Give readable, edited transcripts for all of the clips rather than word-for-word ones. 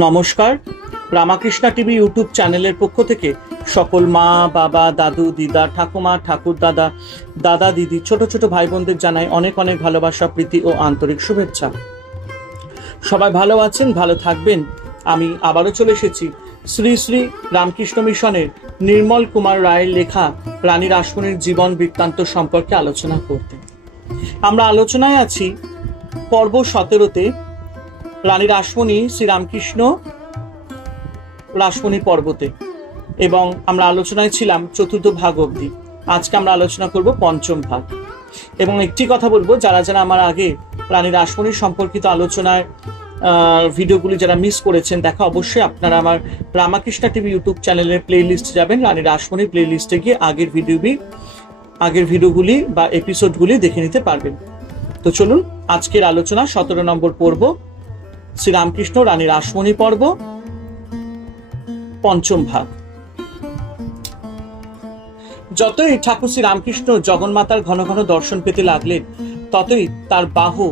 নমস্কার, Ramakrishna TV YouTube চ্যানেলের পক্ষ থেকে সকল মা, বাবা, দাদু, দিদা, ঠাকুমা, ঠাকুর দাদা, দাদা, দিদি, ছোট ছোট ভাই বোনদের জানাই অনেক অনেক ভালোবাসা, প্রীতি ও আন্তরিক শুভেচ্ছা। সবাই ভালো আছেন, ভালো থাকবেন। আমি আবারও চলে এসেছি শ্রী শ্রী রামকৃষ্ণ মিশনের নির্মল কুমার রায়ের লেখা রানী রাসমণির জীবন বৃত্তান্ত সম্পর্কে আলোচনা করতে। আমরা আলোচনায় আছি পর্ব 17-তে, রানী রাসমণি শ্রী রামকৃষ্ণ রাসমণি পর্বতে, এবং আমরা আলোচনায় ছিলাম চতুর্থ ভাগ অবধি। আজকে আমরা আলোচনা করব পঞ্চম ভাগ। এবং একটি কথা বলবো, যারা যারা আমার আগে রানী রাসমণির সম্পর্কিত আলোচনায় ভিডিওগুলি যারা মিস করেছেন, দেখা অবশ্যই আপনারা আমার রামাকৃষ্ণা টিভি ইউটিউব চ্যানেলের প্লে লিস্ট যাবেন, রানী রাসমণির প্লে লিস্টে গিয়ে আগের ভিডিওগুলি বা এপিসোডগুলি দেখে নিতে পারবেন। তো চলুন আজকের আলোচনা 17 নম্বর পর্ব, শ্রীরামকৃষ্ণ রানী রাসমণি পর্ব, পঞ্চম ভাগ। যতই ঠাকুর শ্রী রামকৃষ্ণ জগন্মাতার ঘন ঘন দর্শন পেতে লাগলেন, ততই তার বাহু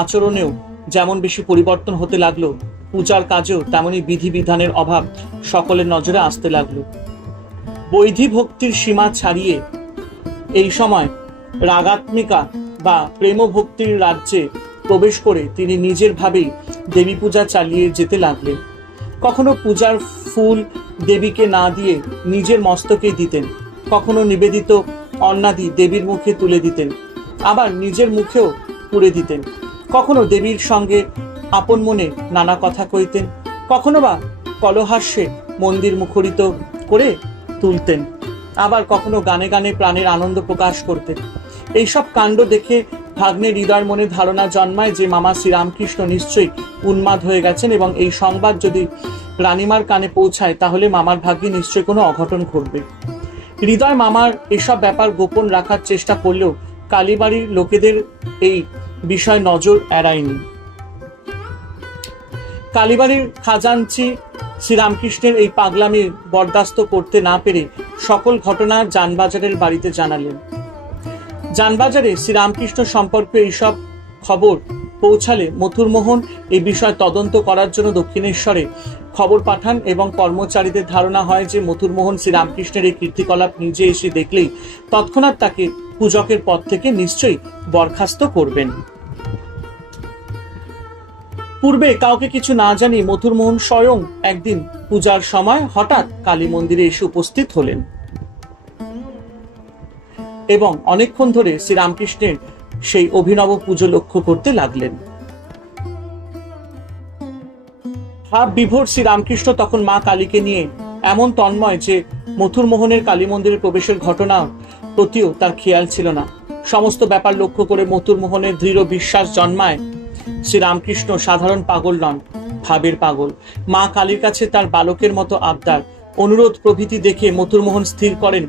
আচরণেও যেমন বেশি পরিবর্তন হতে লাগলো, পূজার কাজেও তেমনি বিধিবিধানের অভাব সকলের নজরে আসতে লাগলো। বৈধি ভক্তির সীমা ছাড়িয়ে এই সময় রাগাত্মিকা বা প্রেম ভক্তির রাজ্যে প্রবেশ করে তিনি নিজের ভাবেই দেবী পূজা চালিয়ে যেতে লাগলেন। কখনো পূজার ফুল দেবীকে না দিয়ে নিজের মস্তকে দিতেন, কখনো নিবেদিত অন্নাদি দেবীর মুখে তুলে দিতেন, আবার নিজের মুখেও পুড়ে দিতেন। কখনো দেবীর সঙ্গে আপন মনে নানা কথা কইতেন, কখনো বা কলহাস্যে মন্দির মুখরিত করে তুলতেন, আবার কখনো গানে গানে প্রাণের আনন্দ প্রকাশ করতেন। এইসব কাণ্ড দেখে ভাগ্নের হৃদয়ের মনে ধারণা জন্মায় যে মামা শ্রীরামকৃষ্ণ নিশ্চয়ই উন্মাদ হয়ে গেছেন, এবং এই সংবাদ যদি রানীমার কানে পৌঁছায় তাহলে মামার ভাগ্যে নিশ্চয়ই কোনো অঘটন ঘটবে। হৃদয় মামার এসব ব্যাপার গোপন রাখার চেষ্টা করলেও কালীবাড়ির লোকেদের এই বিষয় নজর এড়ায়নি। কালীবাড়ির খাজাঞ্চি শ্রীরামকৃষ্ণের এই পাগলামি বরদাস্ত করতে না পেরে সকল ঘটনা জানবাজারের বাড়িতে জানালেন। জানবাজারে শ্রীরামকৃষ্ণ সম্পর্কে এইসব খবর পৌঁছালে মথুরমোহন এই বিষয় তদন্ত করার জন্য দক্ষিণেশ্বরে খবর পাঠান, এবং কর্মচারীদের ধারণা হয় যে মথুরমোহন শ্রীরামকৃষ্ণের এই কীর্তিকলাপ নিজে এসে দেখলেই তৎক্ষণাৎ তাকে পূজকের পদ থেকে নিশ্চয়ই বরখাস্ত করবেন। পূর্বে কাউকে কিছু না জানি মথুরমোহন স্বয়ং একদিন পূজার সময় হঠাৎ কালী মন্দিরে এসে উপস্থিত হলেন এবং অনেকক্ষণ ধরে শ্রীরামকৃষ্ণের সেই অভিনব পুজো লক্ষ্য করতে লাগলেন। ভাব বিভোর শ্রীরামকৃষ্ণ তখন মা কালীকে নিয়ে এমন তন্ময় যে মথুরমোহনের কালী মন্দিরে প্রবেশের ঘটনা প্রতিও তার খেয়াল ছিল না। সমস্ত ব্যাপার লক্ষ্য করে মথুরমোহনের দৃঢ় বিশ্বাস জন্মায় শ্রীরামকৃষ্ণ সাধারণ পাগল নন, ভাবের পাগল। মা কালীর কাছে তার বালকের মতো আবদার, অনুরোধ প্রভৃতি দেখে মথুরমোহন স্থির করেন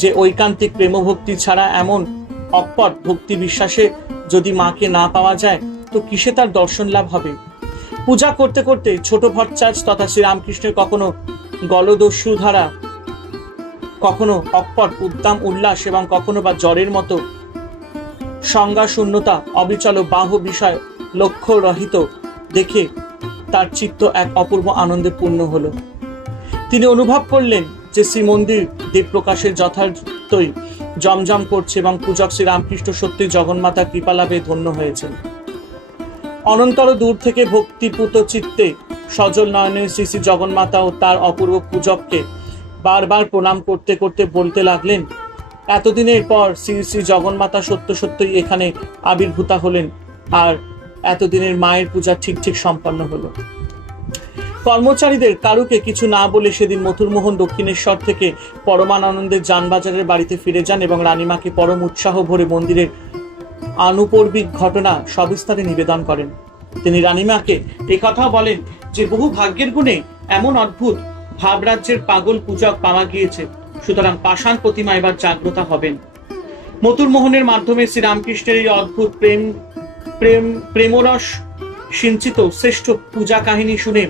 যে ঐকান্তিক প্রেমভক্তি ছাড়া এমন অকপট ভক্তি বিশ্বাসে যদি মাকে না পাওয়া যায় তো কিসে তার দর্শন লাভ হবে। পূজা করতে করতে ছোট ভট্টাচ তথা শ্রীরামকৃষ্ণের কখনো গলদস্যু ধারা, কখনো অকপট উদ্দাম উল্লাস, এবং কখনো বা জ্বরের মতো সংজ্ঞা শূন্যতা অবিচল বাহু বিষয় লক্ষ্য রহিত দেখে তার চিত্ত এক অপূর্ব আনন্দে পূর্ণ হলো। তিনি অনুভব করলেন যে শ্রীমন্দির দেব প্রকাশের যথার্থই জমজম করছে, এবং পূজক শ্রীরামকৃষ্ণ সত্যি জগন্মাতা কৃপালাভে ধন্য হয়েছেন। অনন্তর দূর থেকে ভক্তিপূত চিত্তে সজল নয়নে শ্রী শ্রী জগন্মাতা ও তার অপূর্ব পূজককে বারবার প্রণাম করতে করতে বলতে লাগলেন, এতদিনের পর শ্রী শ্রী জগন্মাতা সত্য সত্যই এখানে আবির্ভূতা হলেন, আর এতদিনের মায়ের পূজা ঠিক ঠিক সম্পন্ন হলো। কর্মচারীদের কারুকে কিছু না বলে সেদিন মথুরমোহন দক্ষিণেশ্বর থেকে পরমানন্দের জানবাজারের বাড়িতে ফিরে যান এবং রানীমাকে পরম উৎসাহ ভরে মন্দিরের আনুপর্বিক ঘটনা সবিস্তারে নিবেদন করেন। তিনি রানীমাকে একথাও বলেন যে বহু ভাগ্যের গুণে এমন অদ্ভুত ভাবরাজ্যের পাগল পূজক পাওয়া গিয়েছে, সুতরাং পাষাণ প্রতিমা এবার জাগ্রত হবেন। মথুরমোহনের মাধ্যমে শ্রীরামকৃষ্ণের এই অদ্ভুত প্রেমরস সিঞ্চিত শ্রেষ্ঠ পূজা কাহিনী শুনে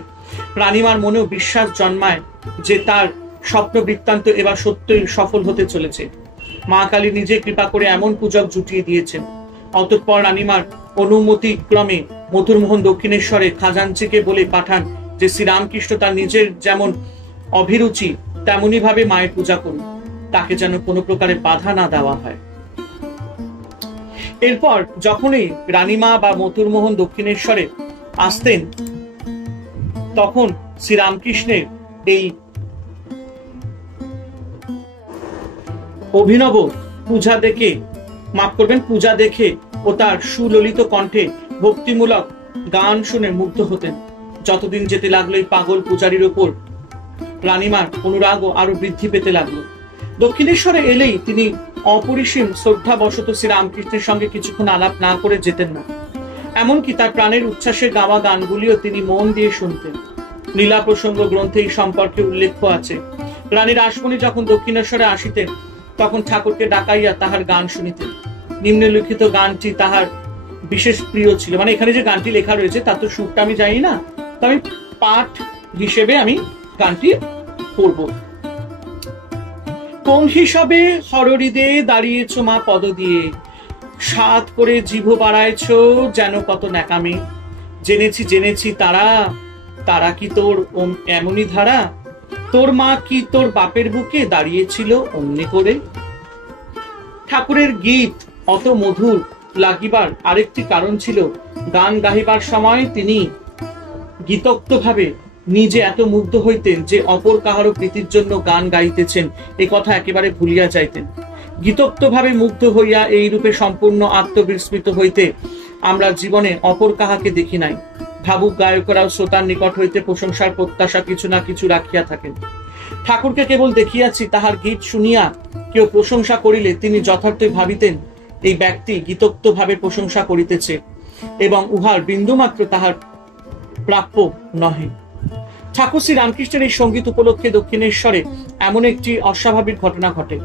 রানীমার মনেও বিশ্বাস জন্মায় যে তার স্বপ্ন বৃত্তান্ত এবার সত্যই সফল হতে চলেছে। মা কালী নিজে কৃপা করে এমন পূজক জুটিয়ে দিয়েছেন। অতঃপর রানীমার অনুমতি ক্রমে মথুরমোহন দক্ষিণেশ্বরে খাজাঞ্চিকে বলে পাঠান যে শ্রীরামকৃষ্ণ তার নিজের যেমন অভিরুচি তেমনি ভাবে মায়ের পূজা করুন, তাকে যেন কোনো প্রকারের বাধা না দেওয়া হয়। এরপর যখনই রানীমা বা মথুরমোহন দক্ষিণেশ্বরে আসতেন, তখন শ্রীরামকৃষ্ণের এই অভিনব পূজা দেখে ও তার সুললিত কণ্ঠে ভক্তিমূলক গান শুনে মুগ্ধ হতেন। যতদিন যেতে লাগলো এই পাগল পূজারীর উপর রানীমার অনুরাগও আরো বৃদ্ধি পেতে লাগলো। দক্ষিণেশ্বরে এলেই তিনি অপরিসীম শ্রদ্ধাবশত শ্রীরামকৃষ্ণের সঙ্গে কিছুক্ষণ আলাপ না করে যেতেন না। এমনকি তার প্রাণের উচ্ছ্বাসে গাওয়া গানগুলিও তিনি মন দিয়ে শুনতেন। লীলা প্রসঙ্গ গ্রন্থে এই সম্পর্কে উল্লেখ আছে। রানী রাসমণি যখন দক্ষিণেশ্বরে আসিতেন, তখন ঠাকুরকে ডাকাইয়া তাহার গান শুনিতেন। নিম্নলিখিত গানটি তাহার বিশেষ প্রিয় ছিল। মানে এখানে যে গানটি লেখা রয়েছে তার তো সুরটা আমি জানি না, তো আমি পাঠ হিসেবে আমি গানটি পড়ব। কোন হিসাবে হরহৃদে দাঁড়িয়েছ মা পদ দিয়ে, সাত করে জিভ বাড়াইছ যেন কত ন্যাকামে, জেনেছি তারা কি তোর এমনই ধারা, তোর মা কি তোর বাপের বুকে দাঁড়িয়েছিল অমনি করে। ঠাকুরের গীত অত মধুর লাগিবার আরেকটি কারণ ছিল, গান গাহিবার সময় তিনি গীতোক্ত ভাবে নিজে এত মুগ্ধ হইতেন যে অপর কাহারও প্রীতির জন্য গান গাইতেছেন এ কথা একেবারে ভুলিয়া যাইতেন। গীতোক্ত ভাবে মুগ্ধ হইয়া এই রূপে সম্পূর্ণ আত্মবিস্মৃত হইতে আমরা জীবনে অপর কাহাকে দেখি নাই। ভাবুক গায়করাও শ্রোতার নিকট হইতে প্রশংসার প্রত্যাশা কিছু না কিছু রাখিয়া থাকেন। ঠাকুরকে কেবল দেখিয়াছি, তাহার গীত শুনিয়া কেউ প্রশংসা করিলে তিনি যথার্থই ভাবিতেন এই ব্যক্তি গীতোক্ত ভাবে প্রশংসা করিতেছে এবং উহার বিন্দুমাত্র তাহার প্রাপ্য নহে। ঠাকুর শ্রী রামকৃষ্ণের এই সঙ্গীত উপলক্ষে দক্ষিণেশ্বরে এমন একটি অস্বাভাবিক ঘটনা ঘটে,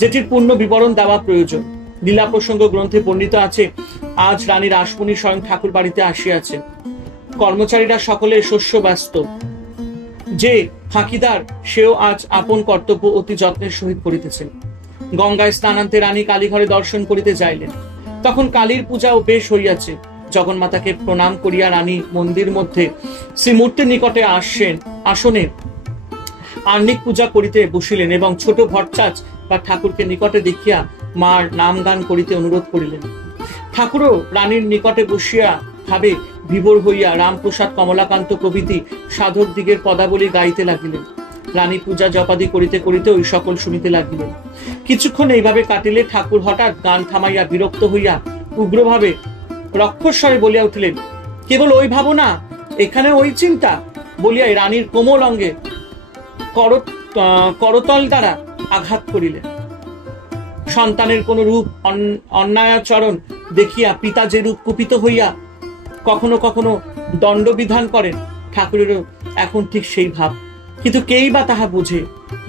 যেটির পূর্ণ বিবরণ দেওয়া প্রয়োজন। লীলা প্রসঙ্গ গ্রন্থে বর্ণিত আছে, আজ রানী রাসমণি স্বয়ং ঠাকুর বাড়িতে আসিয়াছে। কর্মচারীরা সকলে শস্য ব্যস্ত। যে ফাঁকিদার সেও আজ আপন কর্তব্য অতি যত্নের সহিত করিতেছেন। গঙ্গায় স্নানান্তে রানী কালীঘরে দর্শন করিতে যাইলেন। তখন কালীর পূজাও বেশ হইয়াছে। জগন্মাতাকে প্রণাম করিয়া রানী মন্দির মধ্যে শ্রীমূর্তির নিকটে আসনে আহ্নিক পূজা করিতে বসিলেন এবং ছোট ভট্টাচ বা ঠাকুরকে নিকটে দেখিয়া মার নাম গান করিতে অনুরোধ করিলেন। ঠাকুরও রানীর নিকটে বসিয়া ভাবে বিভোর হইয়া রামপ্রসাদ, কমলাকান্ত প্রভৃতি সাধক দিগের পদাবলী গাইতে লাগিলেন। রানী পূজা জপাদি করিতে করিতে ওই সকল শুনিতে লাগিলেন। কিছুক্ষণ এইভাবে কাটিলে ঠাকুর হঠাৎ গান থামাইয়া বিরক্ত হইয়া উগ্রভাবে রক্ষস্বরে বলিয়া উঠিলেন, কেবল ওই ভাবনা, এখানে ওই চিন্তা বলিয়া রানীর কোমল অঙ্গে করতল দ্বারা আঘাত করিলেন। সন্তানের কোন রূপ অন্যায়াচরণ দেখিয়া পিতা যে রূপ কুপিত হইয়া কখনো কখনো দণ্ডবিধান করেন, ঠাকুরেরও এখন ঠিক সেই ভাব। কিন্তু কেই বা তাহা বুঝে।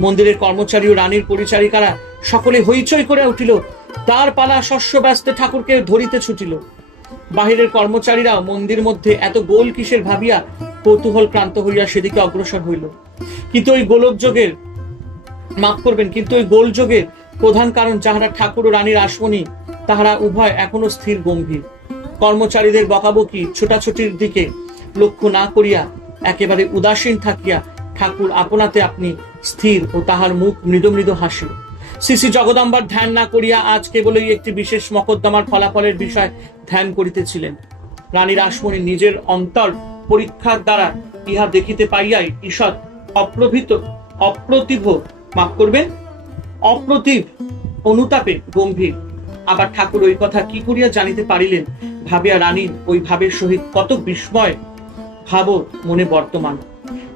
মন্দিরের কর্মচারী ও রানীর পরিচারিকারা সকলে হইচই করে উঠিল। তার পালা শস্য ব্যস্তে ঠাকুরকে ধরিতে ছুটিল। বাহিরের কর্মচারীরাও মন্দির মধ্যে এত গোল কিসের ভাবিয়া কৌতূহল ক্রান্ত হইয়া সেদিকে অগ্রসর হইল। কিন্তু ওই গোলযোগের প্রধান কারণ যাহারা ঠাকুর ও রানীর রাসমণি, তাহারা উভয় এখনো স্থির গম্ভীর। কর্মচারীদের বকাবকি ছোটাছুটির দিকে লক্ষ্য না করিয়া একেবারে উদাসীন থাকিয়া ঠাকুর আপনাতে আপনি স্থির ও তাহার মুখ মৃদু মৃদু হাসিল। শ্রী শ্রী জগদম্বার ধ্যান না করিয়া আজ কেবলই একটি বিশেষ মকদ্দমার ফলাফলের বিষয় ধ্যান করিতেছিলেন। রানী রাসমণি নিজের অন্তর পরীক্ষার দ্বারা ইহা দেখিতে পাইয়াই ঈষৎ অপ্রতিভ অনুতাপে গম্ভীর। আবার ঠাকুর ওই কথা কি করিয়া জানিতে পারিলেন ভাবিয়া রানীর ওই ভাবের সহিত কত বিস্ময় ভাব মনে বর্তমান।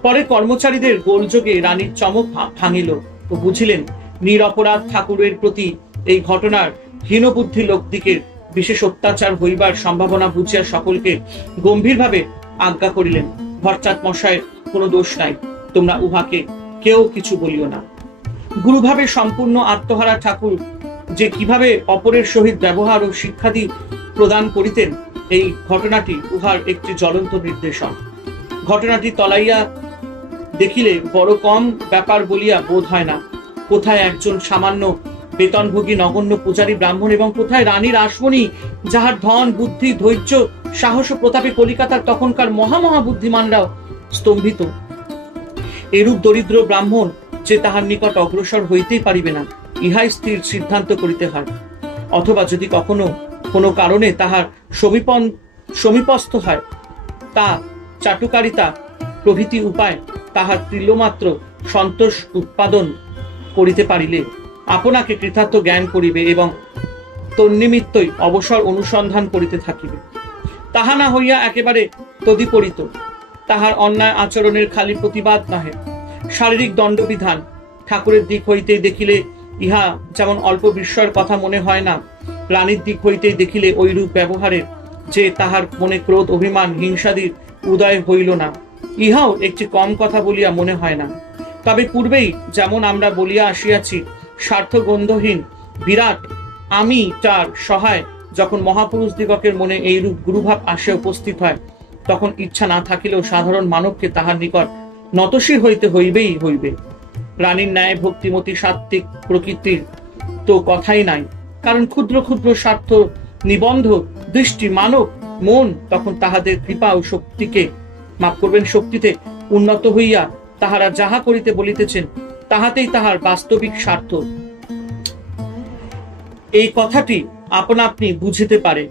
পরে কর্মচারীদের গোলযোগে রানীর চমক ভাঙিল ও বুঝিলেন নিরপরাধ ঠাকুরের প্রতি এই ঘটনার হীনবুদ্ধি লোকদিকের বিশেষ অত্যাচার হইবার সম্ভাবনা বুঝিয়া সকলকে গম্ভীরভাবে আজ্ঞা করিলেন, ভট্টাচ মশায়ের কোনো দোষ নাই, তোমরা উহাকে কেউ কিছু বলিও না। গুরুভাবে সম্পূর্ণ আত্মহারা ঠাকুর যে কিভাবে অপরের সহিত ব্যবহার ও শিক্ষাদি প্রদান করিতেন, এই ঘটনাটি উহার একটি জ্বলন্ত নির্দেশক। ঘটনাটি তলাইয়া দেখিলে বড় কম ব্যাপার বলিয়া বোধ হয় না। কোথায় একজন সামান্য বেতনভোগী নগণ্য পূজারী ব্রাহ্মণ এবং কোথায় রানী রাসমণি, যাহার ধন, বুদ্ধি, ধৈর্য, সাহস ও প্রতাপে কলিকাতার তখনকার মহামহাবুদ্ধিমানরাও স্তম্ভিত। এরূপ দরিদ্র ব্রাহ্মণ যে তাহার নিকট অগ্রসর হইতেই পারিবে না, ইহাই স্থির সিদ্ধান্ত করিতে হয়। অথবা যদি কখনো কোনো কারণে তাহার সমীপস্থ হয়, তা চাটুকারিতা প্রভৃতি উপায় তাহার তিলমাত্র সন্তোষ উৎপাদন করিতে পারিলে আপনাকে কৃতার্থ জ্ঞান করিবে এবং তন্নিমিত্তই অবসর অনুসন্ধান করিতে থাকিবে। তাহা না হইয়া একেবারে তদিপরিত, তাহার অন্যায় আচরণের খালি প্রতিবাদ নহে, শারীরিক দণ্ডবিধান ঠাকুরের দিক হইতেই দেখিলে ইহা যেমন অল্প বিস্ময়ের কথা মনে হয় না, রানীর দিক হইতেই দেখিলে ঐরূপ ব্যবহারের যে তাহার মনে ক্রোধ অভিমান হিংসাদির উদয় হইল না, ইহাও একটি কম কথা বলিয়া মনে হয় না। তবে পূর্বেই যেমন আমরা বলিয়া আসিয়াছি, স্বার্থগন্ধহীন বিরাট আমি তার সহায় যখন মহাপুরুষ দিগকের মনে এইরূপ গুরুভাব আসে উপস্থিত হয়, তখন ইচ্ছা না থাকিলেও সাধারণ মানবকে তাহার নিকট নতশির হইতে হইবেই হইবে। রানীর ন্যায় ভক্তিমতী সাত্ত্বিক প্রকৃতির তো কথাই নাই, কারণ ক্ষুদ্র ক্ষুদ্র স্বার্থ নিবন্ধ দৃষ্টি মানব মন তখন তাহাদের কৃপা ও শক্তিকে শক্তিতে উন্নত হইয়া তাহারা যাহা করিতে বলিতেছেন তাহাতেই তাহার বাস্তবিক স্বার্থ, এই কথাটি আপনা আপনি বুঝিতে পারে।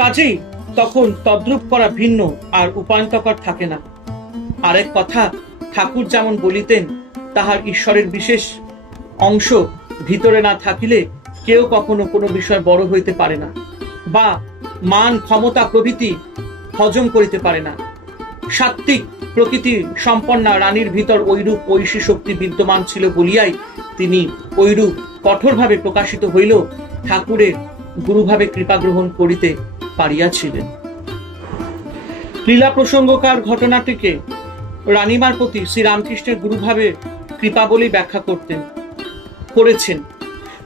কাজেই তখন তদ্রূপ করা ভিন্ন আর উপায়ন্তকর থাকে না। আরেক কথা, ঠাকুর যেমন বলিতেন, তাহার ঈশ্বরের বিশেষ অংশ ভিতরে না থাকিলে কেউ কখনো কোনো বিষয় বড় হইতে পারে না, বা মান ক্ষমতা প্রভৃতি হজম করিতে পারে না। সাত্ত্বিক প্রকৃতির সম্পন্না রানীর ভিতর ঐরূপ ঐশী শক্তি বিদ্যমান ছিল বলিয়াই তিনি ঐরূপ কঠোরভাবে প্রকাশিত হইল ঠাকুরের গুরুভাবে কৃপা গ্রহণ করিতে পারিয়াছিলেন। লীলা প্রসঙ্গকার ঘটনাটিকে রানীমার প্রতি শ্রীরামকৃষ্ণের গুরুভাবে কৃপা বলেই ব্যাখ্যা করেছেন।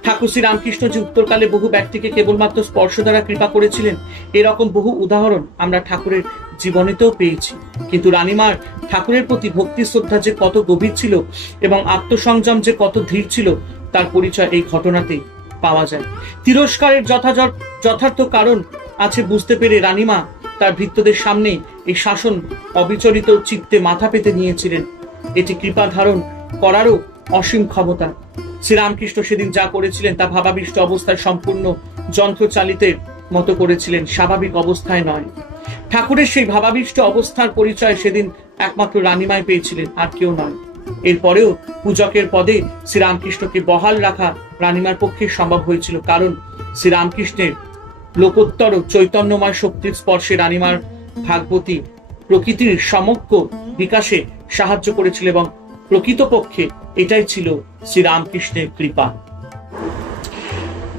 ঠাকুর শ্রীরামকৃষ্ণ যে উত্তরকালে বহু ব্যক্তিকে কেবলমাত্র স্পর্শ দ্বারা কৃপা করেছিলেন, এরকম বহু উদাহরণ আমরা ঠাকুরের জীবনীতেও পেয়েছি। কিন্তু রানীমার ঠাকুরের প্রতি ভক্তি শ্রদ্ধা যে কত গভীর ছিল এবং আত্মসংযম যে কত ধীর ছিল, তার পরিচয় এই ঘটনাতেই পাওয়া যায়। তিরস্কারের যথার্থ কারণ আছে বুঝতে পেরে রানীমা তার ভৃত্যদের সামনে এই শাসন অবিচলিত চিত্তে মাথা পেতে নিয়েছিলেন। এটি কৃপা ধারণ করারও অসীম ক্ষমতা। শ্রীরামকৃষ্ণ সেদিন যা করেছিলেন তা ভাবাবিষ্ট অবস্থায় সম্পূর্ণ যন্ত্রচালিতের মতো করেছিলেন, স্বাভাবিক অবস্থায় নয়। ঠাকুরের সেই ভাবাবিষ্ট অবস্থার পরিচয় সেদিন একমাত্র রানীমাই পেয়েছিলেন, আর কেউ নয়। এরপরেও পূজকের পদে শ্রীরামকৃষ্ণকে বহাল রাখা রানীমার পক্ষে সম্ভব হয়েছিল, কারণ শ্রীরামকৃষ্ণের লোকোত্তর চৈতন্যময় শক্তির স্পর্শে রানীমার ভাগবতী প্রকৃতির সমগ্র বিকাশে সাহায্য করেছিল এবং প্রকৃতপক্ষে এটাই ছিল শ্রীরামকৃষ্ণের কৃপা।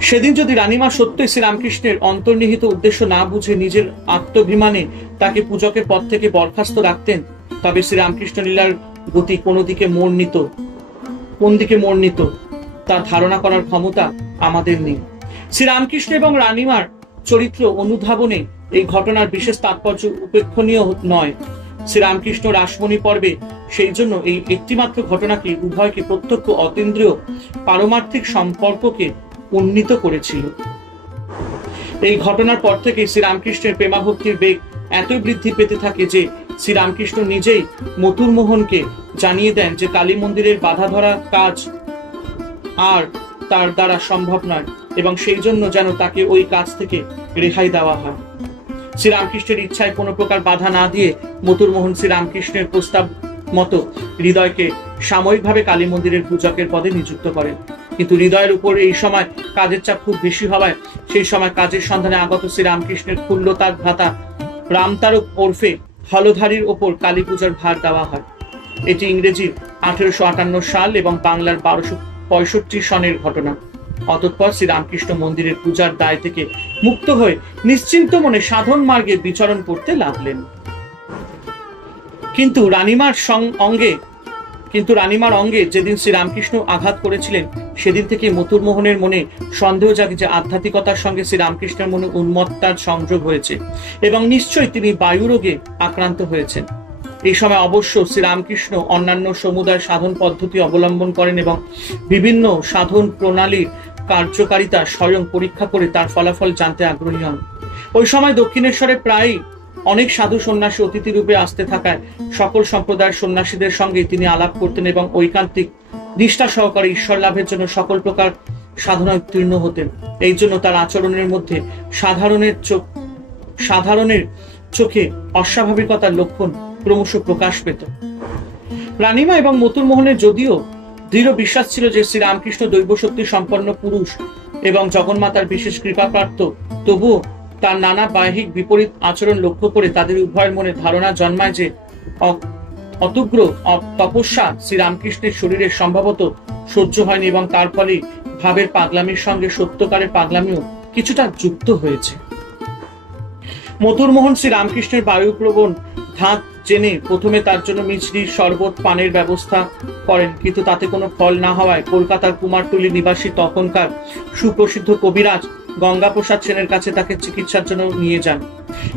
সেদিন যদি রানীমা সত্যই শ্রীরামকৃষ্ণের অন্তর্নিহিত উদ্দেশ্য না বুঝে নিজের আত্মাভিমানে তাকে পূজকের পদ থেকে বরখাস্ত রাখতেন, তবে শ্রীরামকৃষ্ণ লীলার গতি কোন দিকে মোড় নিত তা ধারণা করার ক্ষমতা আমাদের নেই। শ্রীরামকৃষ্ণ এবং রানীমার চরিত্র অনুধাবনে এই ঘটনার বিশেষ তাৎপর্য উপেক্ষণীয় নয়। শ্রীরামকৃষ্ণ রাসমণি পর্বে সেই জন্য এই একটিমাত্র ঘটনাকে উভয়কে প্রত্যক্ষ অতীন্দ্রিয় পারমার্থিক সম্পর্ককে উন্নীত করেছিল। এই ঘটনার পর থেকে শ্রীরামকৃষ্ণের প্রেমাভক্তির বেগ এতই বৃদ্ধি পেতে থাকে যে শ্রীরামকৃষ্ণ নিজেই মথুর মোহনকে জানিয়ে দেন যে কালী মন্দিরের বাধা ধরা কাজ আর তার দ্বারা সম্ভব নয় এবং সেই জন্য যেন তাকে ওই কাজ থেকে রেহাই দেওয়া হয়। শ্রীরামকৃষ্ণের ইচ্ছায় কোনো প্রকার বাধা না দিয়ে মথুর মোহন শ্রীরামকৃষ্ণের প্রস্তাব মতো হৃদয়কে সাময়িকভাবে কালী মন্দিরের পূজকের পদে নিযুক্ত করেন। কিন্তু হৃদয়ের উপর এই সময় কাজের চাপ খুব বেশি হওয়ায় সেই সময় কাজের সন্ধানে আগত শ্রীরামকৃষ্ণের কুল্লতার ভ্রাতা রামতারক ওরফে হলধারীর ওপর কালী পূজার ভার দেওয়া হয়। এটি ইংরেজির 1858 সাল এবং বাংলার 1265 সনের ঘটনা। অতঃপর শ্রীরামকৃষ্ণ মন্দিরের পূজার দায় থেকে মুক্ত হয়ে নিশ্চিন্ত মনে সাধন মার্গে বিচরণ করতে লাগলেন। কিন্তু রানীমার অঙ্গে যেদিন শ্রীরামকৃষ্ণ আঘাত করেছিলেন, সেদিন থেকে মথুর মোহনের মনে সন্দেহ জাগে যে আধ্যাত্মিকতার সঙ্গে শ্রীরামকৃষ্ণের মনে উন্মত্তার সংযোগ হয়েছে এবং নিশ্চয়ই তিনি বায়ুরোগে আক্রান্ত হয়েছেন। এই সময় অবশ্য শ্রীরামকৃষ্ণ অন্যান্য সমুদায় সাধন পদ্ধতি অবলম্বন করেন এবং বিভিন্ন সাধন প্রণালীর কার্যকারিতা স্বয়ং পরীক্ষা করে তার ফলাফল জানতে আগ্রহী হন। ওই সময় দক্ষিণেশ্বরে প্রায় অনেক সাধু সন্ন্যাসী অতিথি রূপে আসতে থাকায় সকল সম্প্রদায়ের সন্ন্যাসীদের সঙ্গে তিনি আলাপ করতেন এবং ঐকান্তিক নিষ্ঠা সহকারে ঈশ্বর লাভের জন্য সকল প্রকার সাধনায় উত্তীর্ণ হতেন। এই জন্য তার আচরণের মধ্যে সাধারণের চোখে অস্বাভাবিকতার লক্ষণ ক্রমশ প্রকাশ পেত। রানীমা এবং মথুর মোহনের যদিও দৃঢ় বিশ্বাস ছিল যে শ্রীরামকৃষ্ণ দৈব শক্তি সম্পন্ন পুরুষ এবং জগন্মাতার বিশেষ কৃপাপ্রাপ্ত, তবুও তার নানা বাহ্যিক বিপরীত আচরণ লক্ষ্য করে তাদের উভয়ের মনে ধারণা জন্মায় যে অতুগ্র তপস্যা শ্রীরামকৃষ্ণের শরীরে সম্ভবত সহ্য হয়নি এবং তার ফলে ভাবের পাগলামির সঙ্গে সত্যকারের পাগলামিও কিছুটা যুক্ত হয়েছে। মথুর মোহন শ্রীরামকৃষ্ণের বায়ুপ্রবণ ধাত জেনে প্রথমে তার জন্য মিছরি শরবত পানের ব্যবস্থা করেন, কিন্তু তাতে কোনো ফল না হওয়ায় কলকাতার কুমারটুলি নিবাসী তখনকার সুপ্রসিদ্ধ কবিরাজ গঙ্গাপ্রসাদ সেনের কাছে তাকে চিকিৎসার জন্য নিয়ে যান।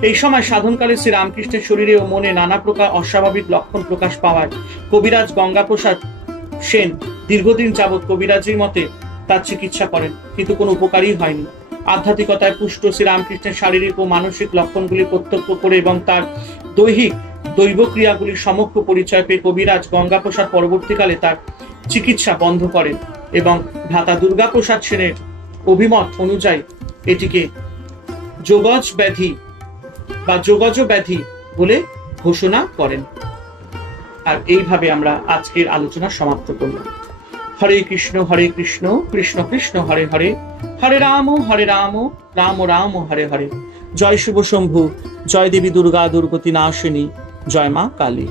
এই সময় সাধনকালে শ্রীরামকৃষ্ণের শরীরে ও মনে নানা প্রকার অস্বাভাবিক লক্ষণ প্রকাশ পাওয়ায় কবিরাজ গঙ্গাপ্রসাদ সেন দীর্ঘদিন যাবৎ কবিরাজের মতে তার চিকিৎসা করেন, কিন্তু কোনো উপকারই হয়নি। আধ্যাত্মিকতায় পুষ্ট শ্রীরামকৃষ্ণের শারীরিক ও মানসিক লক্ষণগুলি প্রত্যক্ষ করে এবং তার দৈহিক দৈব ক্রিয়াগুলির সমক্ষ পরিচয় পেয়ে কবিরাজ গঙ্গাপ্রসাদ পরবর্তীকালে তার চিকিৎসা বন্ধ করেন এবং ভ্রাতা দুর্গাপ্রসাদ সেনের অভিমত অনুযায়ী এটিকে যোগজ ব্যাধি বলে ঘোষণা করেন। আর এইভাবে আমরা আজকের আলোচনা সমাপ্ত করলাম। হরে কৃষ্ণ কৃষ্ণ কৃষ্ণ হরে হরে, হরে রাম রাম রাম হরে হরে। জয় শুভ শম্ভু, জয় দেবী দুর্গা দুর্গতি নাশিনী, জয় মা কালী।